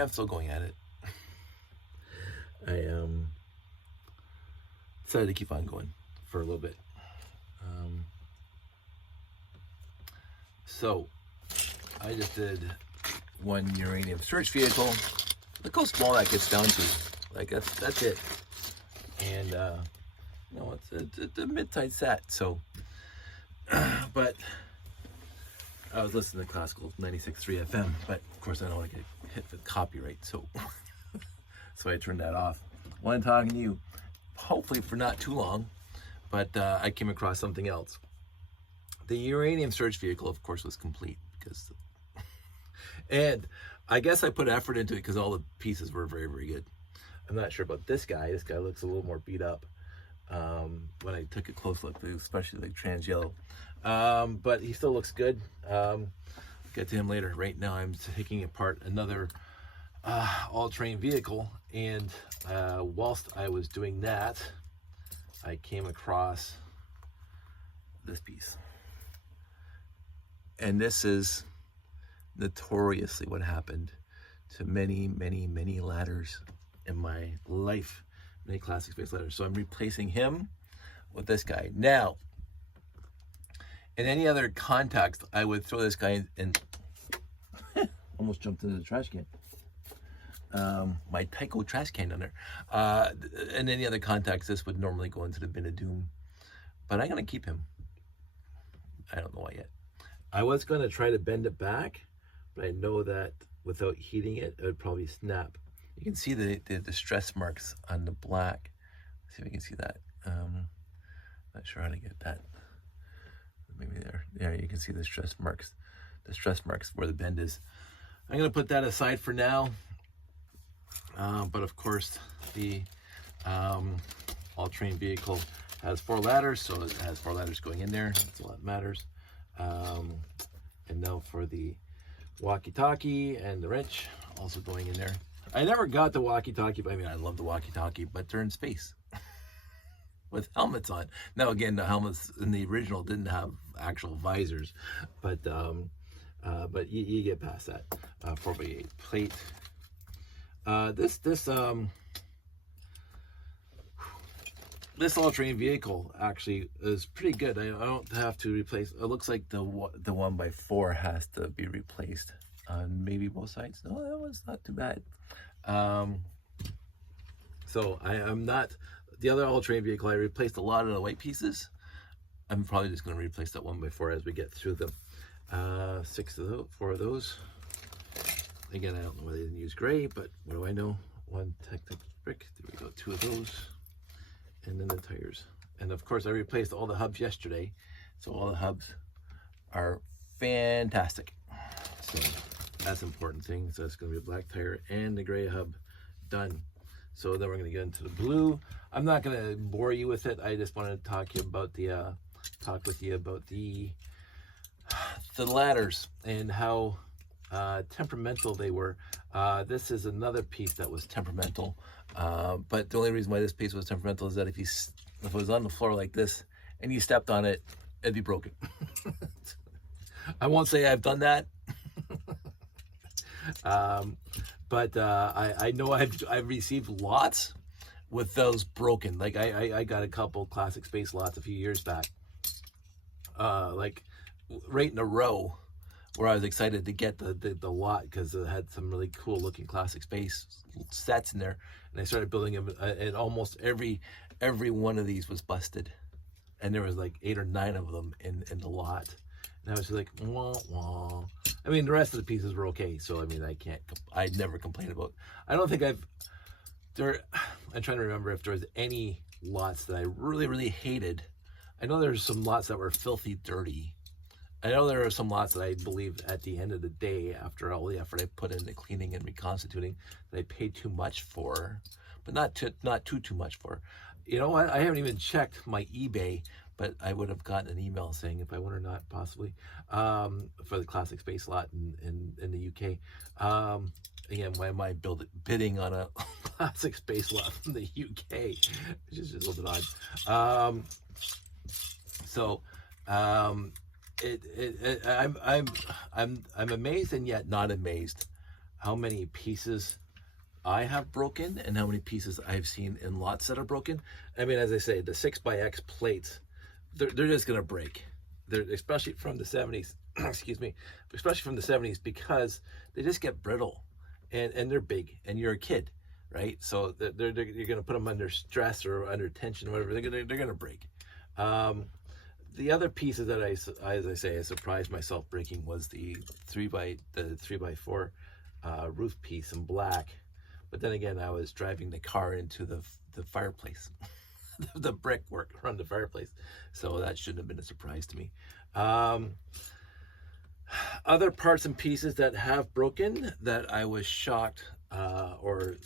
I'm still going at it. I decided to keep on going for a little bit. So I just did one uranium search vehicle. Look how small that gets down to. Like that's it. And you know, it's a mid-sized set. So, but I was listening to classical 96.3 FM, but of course I don't want to get hit with copyright, so so I turned that off. While I'm talking to you, hopefully for not too long, but I came across something else. The uranium search vehicle, of course, was complete because, and I guess I put effort into it because all the pieces were very, very good. I'm not sure about this guy. This guy looks a little more beat up when I took a close look, especially like trans yellow. But he still looks good. Get to him later. Right now, I'm taking apart another all-terrain vehicle, and whilst I was doing that, I came across this piece. And this is notoriously what happened to many, many, many ladders in my life, many classic space ladders. So I'm replacing him with this guy. Now, in any other context, I would throw this guy in almost jumped into the trash can. My Tyco trash can down there. In any other context, this would normally go into the bin of doom. But I'm going to keep him. I don't know why yet. I was going to try to bend it back, but I know that without heating it, it would probably snap. You can see the stress marks on the black. Let's see if we can see that. Not sure how to get that. Maybe there. There you can see the stress marks. The stress marks where the bend is. I'm going to put that aside for now. But of course, the all-terrain vehicle has 4 ladders, so it has 4 ladders going in there. That's all that matters. And now for the walkie-talkie and the wrench also going in there. I never got the walkie-talkie, but I mean, I love the walkie-talkie, but they're in space with helmets on. Now, again, the helmets in the original didn't have actual visors, but you get past that. 4x8 plate. This all-terrain vehicle actually is pretty good. I don't have to replace. It looks like the 1x4 has to be replaced on maybe both sides. No, that one's not too bad. So I'm not. The other all-terrain vehicle, I replaced a lot of the white pieces. I'm probably just going to replace that 1x4 as we get through them. 4 of those. Again, I don't know why they didn't use gray, but what do I know? 1 Tech brick. There we go. 2 of those. And then the tires. And of course, I replaced all the hubs yesterday. So all the hubs are fantastic. So that's an important thing. So it's going to be a black tire and the gray hub done. So then we're going to get into the blue. I'm not going to bore you with it. I just wanted to talk with you about the ladders and how temperamental they were. This is another piece that was temperamental, but the only reason why this piece was temperamental is that if it was on the floor like this and you stepped on it, it'd be broken. I won't say I've done that, but I know I've received lots with those broken. Like I got a couple classic space lots a few years back, like right in a row, where I was excited to get the lot because it had some really cool looking classic space sets in there, and I started building them, and almost every one of these was busted, and there was like 8 or 9 of them in the lot, and I was just like, wah, wah. I mean, the rest of the pieces were okay, so I mean, I never complained about. I don't think I'm trying to remember if there was any lots that I really hated. I know there's some lots that were filthy dirty. I know there are some lots that I believe at the end of the day, after all the effort I put into cleaning and reconstituting, that I paid too much for, but not too much for. You know what? I haven't even checked my eBay, but I would have gotten an email saying if I won or not, possibly, for the classic space lot in the UK. Again, why am I bidding on a classic space lot from the UK? Which is just a little bit odd. I'm amazed and yet not amazed how many pieces I have broken and how many pieces I've seen in lots that are broken. I mean, as I say, the 6x X plates, they're just gonna break. They're especially from the 70s, excuse me, especially from the 70s, because they just get brittle, and they're big, and you're a kid, right? So you're gonna put them under stress or under tension, or whatever. They're gonna break. The other pieces that as I say, I surprised myself breaking was the 3x4 roof piece in black. But then again, I was driving the car into the fireplace, the brickwork around the fireplace, so that shouldn't have been a surprise to me. Other parts and pieces that have broken that I was shocked or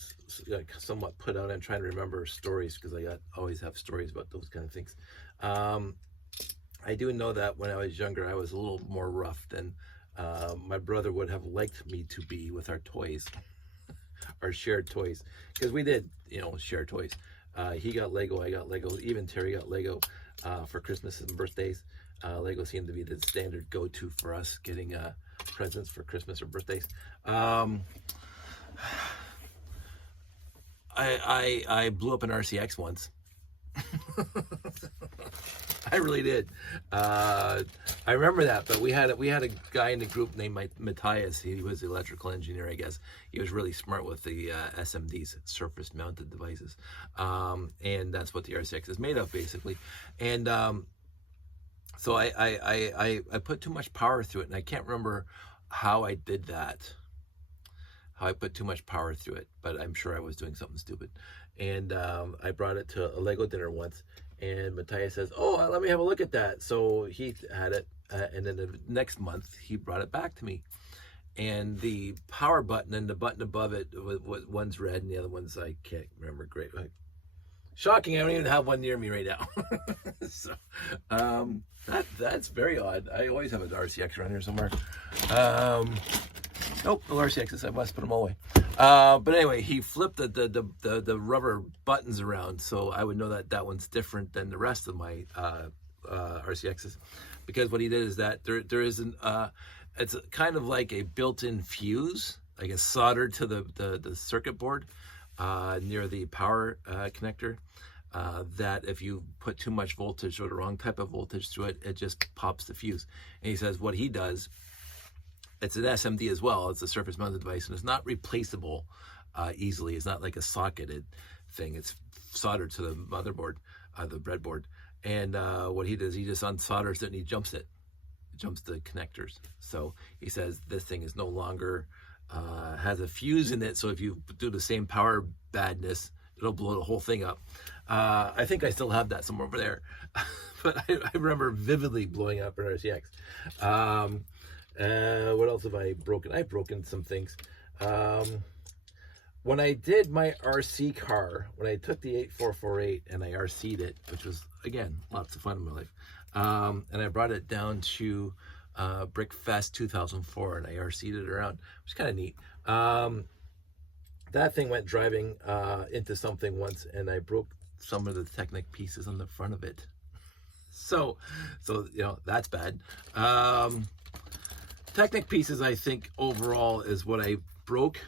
like somewhat put out. I'm trying to remember stories because I always have stories about those kind of things. I do know that when I was younger, I was a little more rough than my brother would have liked me to be with our toys. Our shared toys, because we did, share toys. He got Lego, I got Lego, even Terry got Lego for Christmas and birthdays. Lego seemed to be the standard go-to for us getting presents for Christmas or birthdays. I blew up an RCX once. I really did. I remember that, but we had a guy in the group named Matthias. He was the electrical engineer, I guess. He was really smart with the SMDs, surface mounted devices, and that's what the RCX is made of, basically. And so I put too much power through it, and I can't remember how I did that. How I put too much power through it, but I'm sure I was doing something stupid. And I brought it to a Lego dinner once, and Matthias says, "Oh, let me have a look at that." So he had it, and then the next month he brought it back to me, and the power button and the button above it, one's red and the other one's, I can't remember. Great, shocking! I don't even have one near me right now. So that's very odd. I always have an RCX around here somewhere. Nope, no RCXs. I must put them all away. But anyway, he flipped the rubber buttons around, so I would know that one's different than the rest of my RCXs, because what he did is that there isn't. It's kind of like a built-in fuse, like a soldered to the circuit board near the power connector. That if you put too much voltage or the wrong type of voltage through it, it just pops the fuse. And he says what he does. It's an SMD as well. It's a surface mounted device, and it's not replaceable easily. It's not like a socketed thing. It's soldered to the motherboard, the breadboard. And what he does, he just unsolders it and he jumps it. Jumps the connectors. So he says this thing is no longer has a fuse in it. So if you do the same power badness, it'll blow the whole thing up. I think I still have that somewhere over there, but I remember vividly blowing up an RCX. What else have I broken? I've broken some things. When I did my RC car, when I took the 8448 and I RC'd it, which was, again, lots of fun in my life, and I brought it down to Brickfest 2004 and I RC'd it around, which is kind of neat. That thing went driving into something once, and I broke some of the Technic pieces on the front of it. So that's bad. Technic pieces, I think, overall is what I broke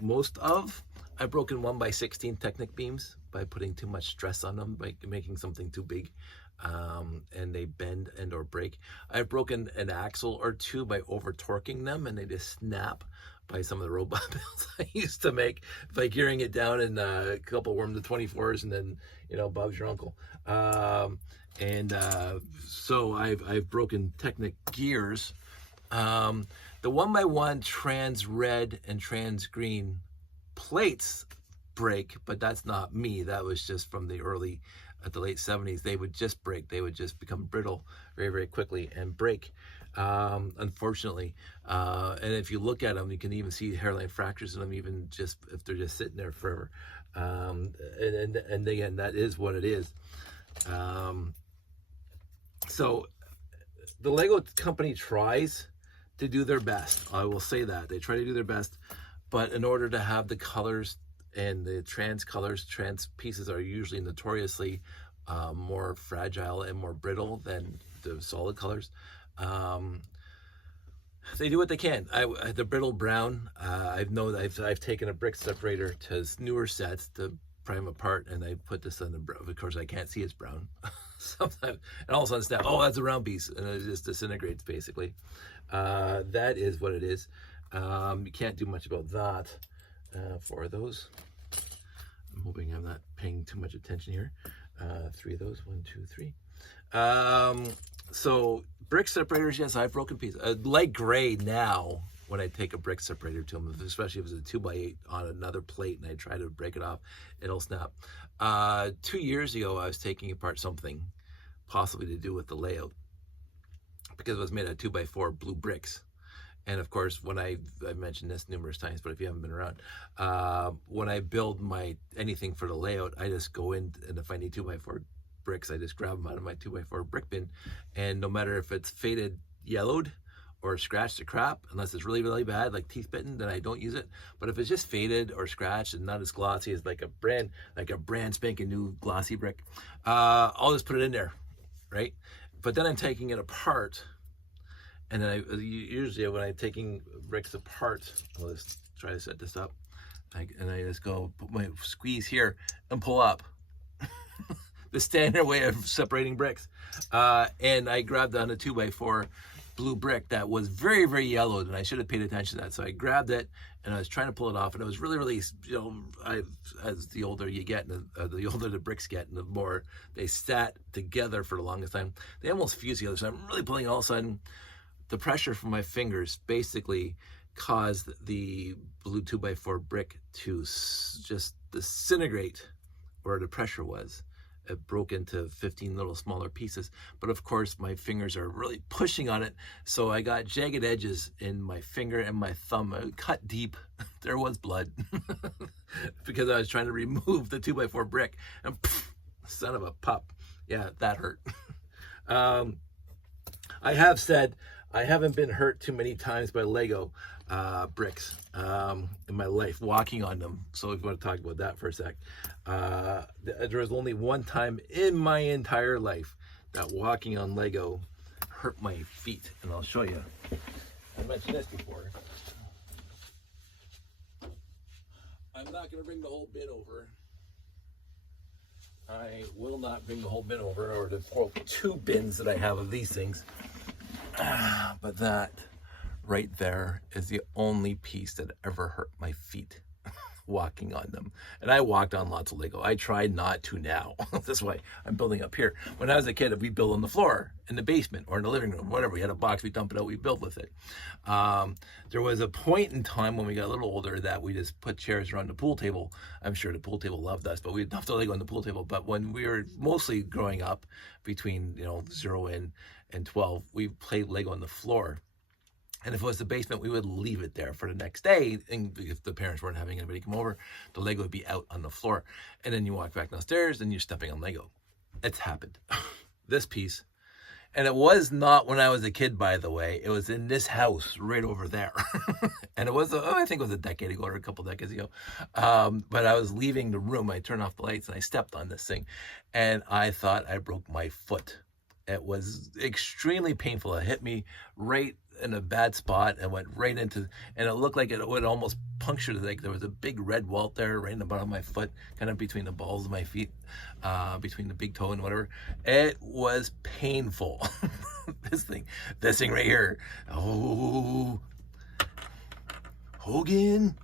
most of. I've broken 1x16 Technic beams by putting too much stress on them, by making something too big, and they bend and or break. I've broken an axle or two by over torquing them, and they just snap by some of the robot builds I used to make, by gearing it down in a couple worm to 24s, and then Bob's your uncle. So I've broken Technic gears. The 1x1 trans red and trans green plates break, but that's not me. That was just from the late 70s. They would just break. They would just become brittle very, very quickly and break, unfortunately. And if you look at them, you can even see hairline fractures in them, even just if they're just sitting there forever. And again, that is what it is. So the Lego company tries to do their best. I will say that. They try to do their best, but in order to have the colors and the trans colors, trans pieces are usually notoriously more fragile and more brittle than the solid colors. They do what they can. The brittle brown. I've taken a brick separator to newer sets to pry them apart, and I put this on the. Of course, I can't see it's brown. Sometimes, and all of a sudden, snap! Oh, that's a round piece, and it just disintegrates basically. That is what it is. You can't do much about that for those. I'm hoping I'm not paying too much attention here. 3 of those. 1, 2, 3. So brick separators, yes, I've broken pieces. Light gray now, when I take a brick separator to them, especially if it's a 2x8 on another plate and I try to break it off, it'll snap. 2 years ago, I was taking apart something possibly to do with the layout because it was made out of 2x4 blue bricks. And of course, when I've mentioned this numerous times, but if you haven't been around, when I build anything for the layout, I just go in, and if I need 2x4 bricks, I just grab them out of my 2x4 brick bin, and no matter if it's faded yellowed or scratched to crap, unless it's really, really bad, like teeth bitten, then I don't use it. But if it's just faded or scratched and not as glossy as like a brand spanking new glossy brick, I'll just put it in there, right? But then I'm taking it apart, and then usually when I'm taking bricks apart, I'll just try to set this up, and I just go put my squeeze here and pull up. The standard way of separating bricks. And I grabbed on a 2x4 blue brick that was very, very yellowed, and I should have paid attention to that. So I grabbed it, and I was trying to pull it off, and it was really, really, as the older you get, and the older the bricks get, and the more they sat together for the longest time, they almost fused together. So I'm really pulling, all of a sudden, the pressure from my fingers basically caused the blue 2x4 brick to just disintegrate where the pressure was. It broke into 15 little smaller pieces, but of course my fingers are really pushing on it, so I got jagged edges in my finger and my thumb. Cut deep. There was blood because I was trying to remove the 2x4 brick, and poof, son of a pup, yeah, that hurt. I have said I haven't been hurt too many times by Lego bricks in my life, walking on them. So if you want to talk about that for a sec, there was only one time in my entire life that walking on Lego hurt my feet, and I'll show you. I mentioned this before. I'm not going to bring the whole bin over. I will not bring the whole bin over, or the 2 bins that I have of these things. But that right there is the only piece that ever hurt my feet walking on them. And I walked on lots of Lego. I tried not to now. That's why I'm building up here. When I was a kid, we built on the floor in the basement or in the living room, whatever. We had a box, we dump it out, we built with it. There was a point in time when we got a little older that we just put chairs around the pool table. I'm sure the pool table loved us, but we dumped the Lego on the pool table. But when we were mostly growing up between 0 and 12, we played Lego on the floor. And if it was the basement, we would leave it there for the next day. And if the parents weren't having anybody come over, the Lego would be out on the floor. And then you walk back downstairs and you're stepping on Lego. It's happened. This piece. And it was not when I was a kid, by the way. It was in this house right over there. And it was, I think it was a decade ago or a couple decades ago. But I was leaving the room. I turned off the lights and I stepped on this thing. And I thought I broke my foot. It was extremely painful. It hit me right in a bad spot and went right into, and it looked like it would almost puncture, like there was a big red welt there right in the bottom of my foot, kind of between the balls of my feet, between the big toe and whatever. It was painful. This thing right here. Oh, Hogan.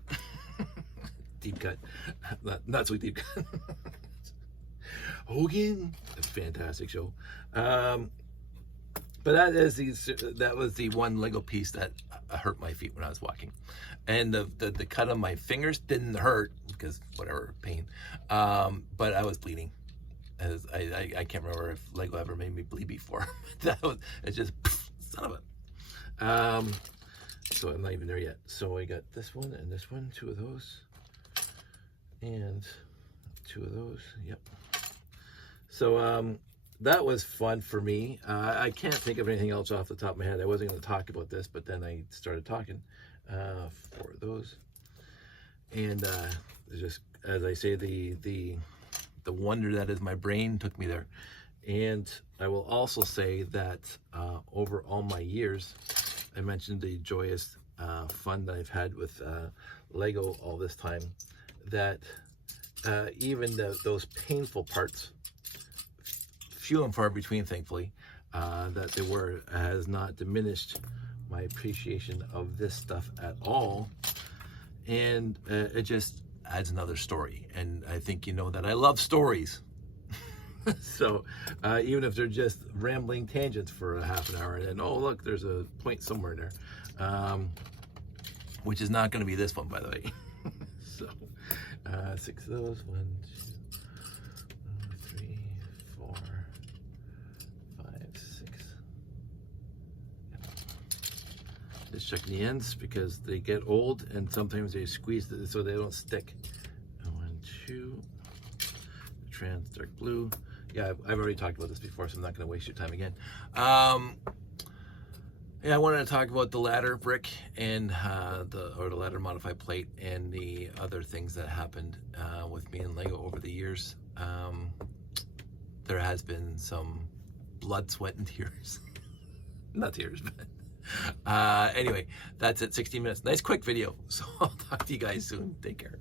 Deep cut. Not so deep cut. Hogan. A fantastic show. But that was the one Lego piece that hurt my feet when I was walking. And the cut on my fingers didn't hurt because whatever, pain. But I was bleeding. As I can't remember if Lego ever made me bleed before. It's just, son of a. So I'm not even there yet. So I got this one and this one, 2 of those. And 2 of those, yep. So that was fun for me. I can't think of anything else off the top of my head. I wasn't going to talk about this, but then I started talking. 4 of those. And just, as I say, the wonder that is my brain took me there. And I will also say that over all my years I mentioned the joyous fun that I've had with Lego all this time, that even those painful parts, few and far between, thankfully, that they were, has not diminished my appreciation of this stuff at all. And it just adds another story. And I think you know that I love stories. So even if they're just rambling tangents for a half an hour, and then, oh look, there's a point somewhere in there, which is not going to be this one, by the way. So 6 of those, 1, 2, 3, 4, 5, 6. Just checking the ends because they get old and sometimes they squeeze so they don't stick. 1, 2. Trans dark blue. Yeah, I've already talked about this before, so I'm not going to waste your time again. Yeah, I wanted to talk about the ladder brick and the ladder modified plate and the other things that happened with me and Lego over the years. There has been some blood, sweat, and tears. Not tears, but anyway, that's it. 16 minutes. Nice quick video. So I'll talk to you guys soon. Take care.